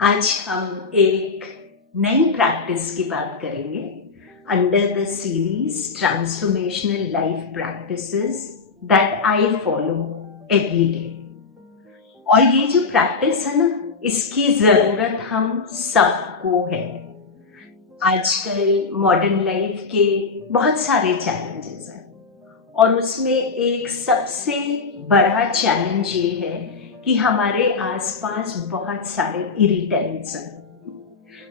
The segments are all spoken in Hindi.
आज हम एक नई प्रैक्टिस की बात करेंगे under the series transformational life practices that I follow every day. और ये जो प्रैक्टिस है ना, इसकी ज़रूरत हम सबको है। आजकल मॉडर्न लाइफ के बहुत सारे चैलेंजेस हैं और उसमें एक सबसे बड़ा चैलेंज ये है कि हमारे आसपास बहुत सारे इरिटेंट्स हैं।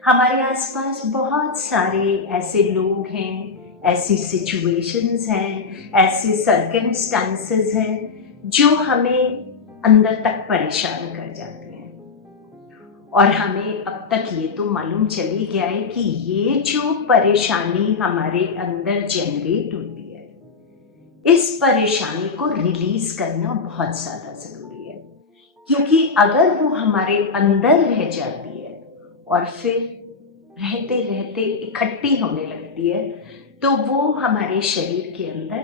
हमारे आसपास बहुत सारे ऐसे लोग हैं, ऐसी सिचुएशंस हैं, ऐसे सर्कमस्टांसेस हैं जो हमें अंदर तक परेशान कर जाते हैं। और हमें अब तक ये तो मालूम चल ही गया है कि ये जो परेशानी हमारे अंदर जनरेट होती है, इस परेशानी को रिलीज करना बहुत ज़्यादा ज़रूरी है। क्योंकि अगर वो हमारे अंदर रह जाती है और फिर रहते रहते इकट्ठी होने लगती है, तो वो हमारे शरीर के अंदर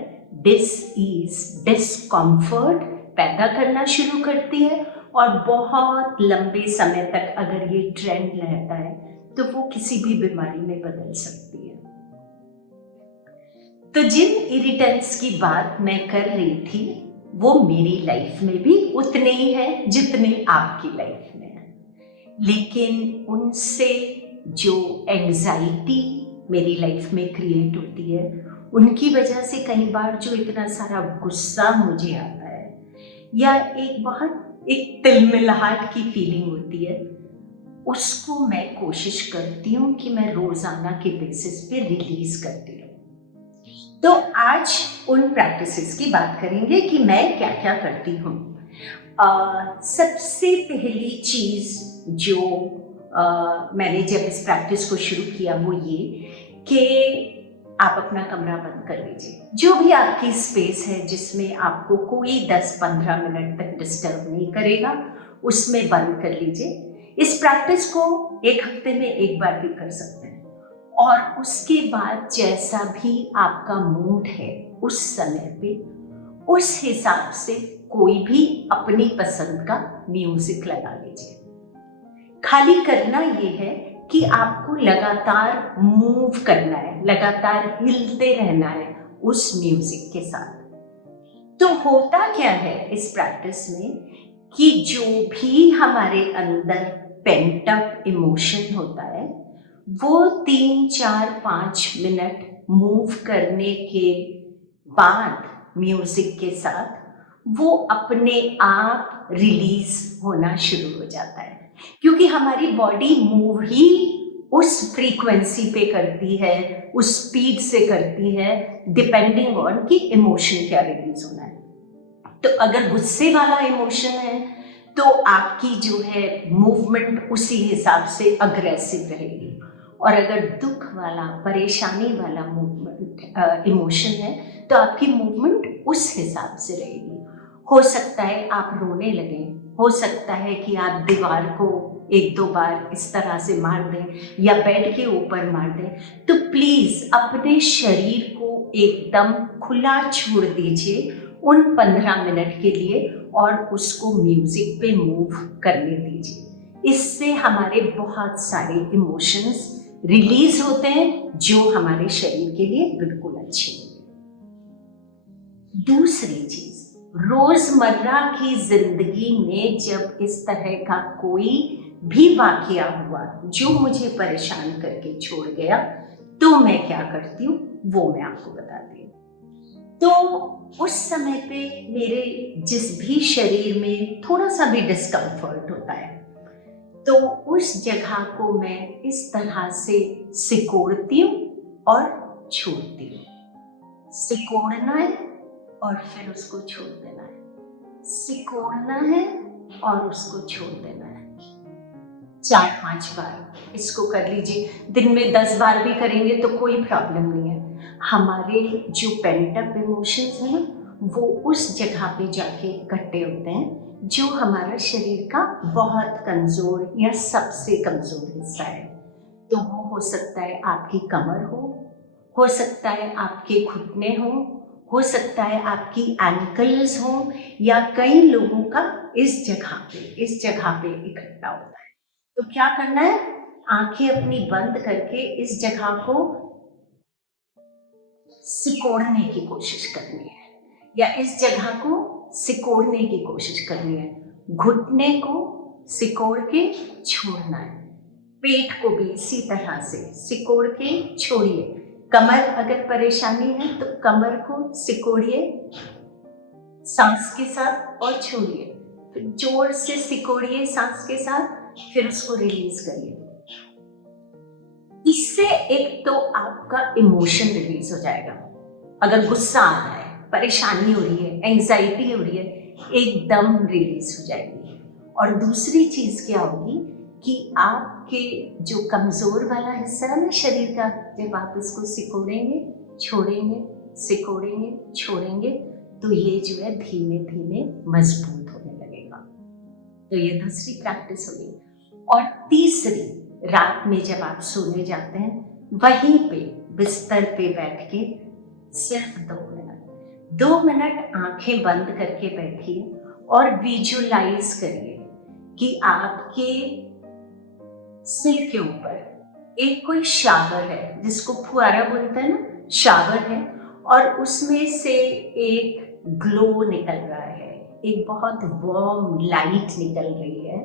डिस्कम्फर्ट पैदा करना शुरू करती है। और बहुत लंबे समय तक अगर ये ट्रेंड रहता है तो वो किसी भी बीमारी में बदल सकती है। तो जिन इरिटेंट्स की बात मैं कर रही थी, वो मेरी लाइफ में भी उतने ही हैं जितने आपकी लाइफ में हैं। लेकिन उनसे जो एंग्जाइटी मेरी लाइफ में क्रिएट होती है, उनकी वजह से कई बार जो इतना सारा गुस्सा मुझे आता है या एक तिलमिलाहट की फीलिंग होती है, उसको मैं कोशिश करती हूँ कि मैं रोजाना के बेसिस पे रिलीज करती रहूँ। तो आज उन प्रैक्टिसेस की बात करेंगे कि मैं क्या क्या करती हूँ। सबसे पहली चीज जो मैंने जब इस प्रैक्टिस को शुरू किया वो ये कि आप अपना कमरा बंद कर लीजिए। जो भी आपकी स्पेस है जिसमें आपको कोई 10-15 मिनट तक डिस्टर्ब नहीं करेगा, उसमें बंद कर लीजिए। इस प्रैक्टिस को एक हफ्ते में एक बार भी कर सकते हैं। और उसके बाद जैसा भी आपका मूड है उस समय पे, उस हिसाब से कोई भी अपनी पसंद का म्यूजिक लगा लीजिए। खाली करना ये है कि आपको लगातार मूव करना है, लगातार हिलते रहना है उस म्यूजिक के साथ। तो होता क्या है इस प्रैक्टिस में कि जो भी हमारे अंदर पेंट अप इमोशन होता है, वो 3-4-5 मिनट मूव करने के बाद म्यूजिक के साथ वो अपने आप रिलीज होना शुरू हो जाता है। क्योंकि हमारी बॉडी मूव ही उस फ्रीक्वेंसी पे करती है, उस स्पीड से करती है, डिपेंडिंग ऑन कि इमोशन क्या रिलीज होना है। तो अगर गुस्से वाला इमोशन है तो आपकी जो है मूवमेंट उसी हिसाब से अग्रेसिव रहेगी। और अगर दुख वाला, परेशानी वाला मूवमेंट इमोशन है तो आपकी मूवमेंट उस हिसाब से रहेगी। हो सकता है आप रोने लगें, हो सकता है कि आप दीवार को 1-2 बार इस तरह से मार दें या बेड के ऊपर मार दें। तो प्लीज अपने शरीर को एकदम खुला छोड़ दीजिए उन 15 मिनट के लिए और उसको म्यूजिक पे मूव करने दीजिए। इससे हमारे बहुत सारे इमोशंस रिलीज होते हैं जो हमारे शरीर के लिए बिल्कुल अच्छे हैं। दूसरी चीज, रोजमर्रा की जिंदगी में जब इस तरह का कोई भी वाकया हुआ जो मुझे परेशान करके छोड़ गया, तो मैं क्या करती हूँ वो मैं आपको बताती हूँ। तो उस समय पे मेरे जिस भी शरीर में थोड़ा सा भी डिस्कम्फर्ट होता है, तो उस जगह को मैं इस तरह से सिकोड़ती हूँ और छोड़ती हूँ। सिकोड़ना है और फिर उसको छोड़ देना है, सिकोड़ना है और उसको छोड़ देना है। 4-5 बार इसको कर लीजिए। दिन में 10 बार भी करेंगे तो कोई प्रॉब्लम नहीं है। हमारे जो पेंट अप इमोशंस है ना, वो उस जगह पे जाके इकट्ठे होते हैं जो हमारा शरीर का बहुत कमजोर या सबसे कमजोर हिस्सा है। तो वो हो सकता है आपकी कमर हो सकता है आपके घुटने हो सकता है आपकी एंकल्स हो, या कई लोगों का इस जगह पे इकट्ठा होता है। तो क्या करना है, आंखें अपनी बंद करके इस जगह को सिकोड़ने की कोशिश करनी है, या इस जगह को सिकोड़ने की कोशिश करनी है। घुटने को सिकोड़ के छोड़ना है, पेट को भी इसी तरह से सिकोड़ के छोड़िए। कमर अगर परेशानी है तो कमर को सिकोड़िए सांस के साथ और छोड़िए, फिर जोर से सिकोड़िए सांस के साथ, फिर उसको रिलीज करिए। इससे एक तो आपका इमोशन रिलीज हो जाएगा। अगर गुस्सा आ रहा है, परेशानी हो रही है, एंजाइटी हो रही है, एकदम रिलीज हो जाएगी। और दूसरी चीज क्या होगी कि आपके जो कमजोर वाला हिस्सा है ना शरीर का, जब आप इसको सिकोड़ेंगे छोड़ेंगे, सिकोड़ेंगे छोड़ेंगे, तो ये जो है धीमे धीमे मजबूत होने लगेगा। तो ये दूसरी प्रैक्टिस होगी। और तीसरी, रात में जब आप सोने जाते हैं, वहीं पे बिस्तर पे बैठ के सिर्फ 2 मिनट आंखें बंद करके बैठिए और विजुलाइज करिए कि आपके सिर के ऊपर एक कोई शावर है, जिसको फुहारा बोलते हैं ना, शावर है, और उसमें से एक ग्लो निकल रहा है, एक बहुत वार्म लाइट निकल रही है।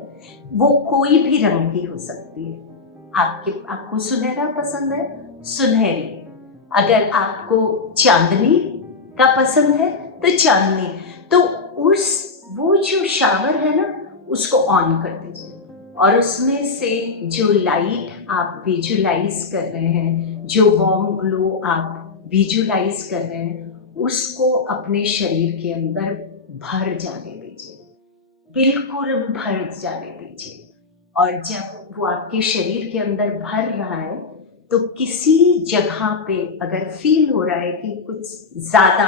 वो कोई भी रंग की हो सकती है। आपको सुनहरा पसंद है, सुनहरी। अगर आपको चांदनी का पसंद है तो चांदनी। तो वो जो शावर है ना, उसको ऑन कर दीजिए, और उसमें से जो लाइट आप विजुलाइज कर रहे हैं, जो वार्म ग्लो आप विजुलाइज कर रहे हैं, उसको अपने शरीर के अंदर भर जाने दीजिए, बिल्कुल भर जाने दीजिए। और जब वो आपके शरीर के अंदर भर रहा है, तो किसी जगह पे अगर फील हो रहा है कि कुछ ज्यादा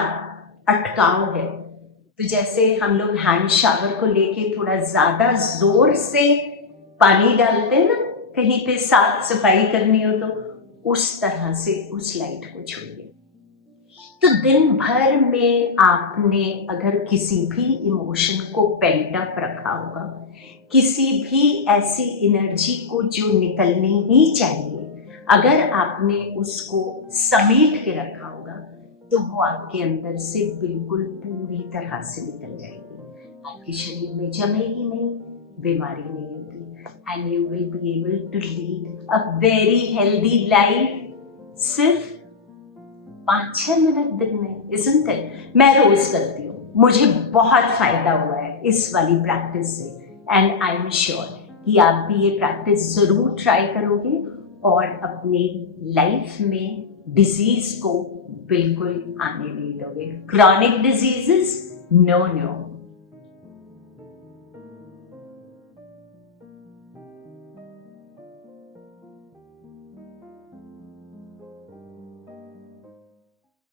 अटकाव है, तो जैसे हम लोग हैंड शावर को लेके थोड़ा ज्यादा जोर से पानी डालते हैं ना, कहीं पे साफ सफाई करनी हो, तो उस तरह से उस लाइट को छोड़िए। तो दिन भर में आपने अगर किसी भी इमोशन को पेंट अप रखा होगा, किसी भी ऐसी एनर्जी को जो निकलनी ही चाहिए, अगर आपने उसको समेट के रखा होगा, तो वो आपके अंदर से बिल्कुल पूरी तरह से निकल जाएगी, आपके शरीर में जमेगी नहीं, बीमारी नहीं होगी, and you will be able to lead a very healthy life सिर्फ 5-6 मिनट दिन में। Isn't it? मैं रोज करती हूँ, मुझे बहुत फायदा हुआ है इस वाली प्रैक्टिस से, एंड आई एम श्योर कि आप भी ये प्रैक्टिस जरूर ट्राई करोगे और अपनी लाइफ में डिजीज को बिल्कुल आने नहीं दोगे। Chronic diseases no no.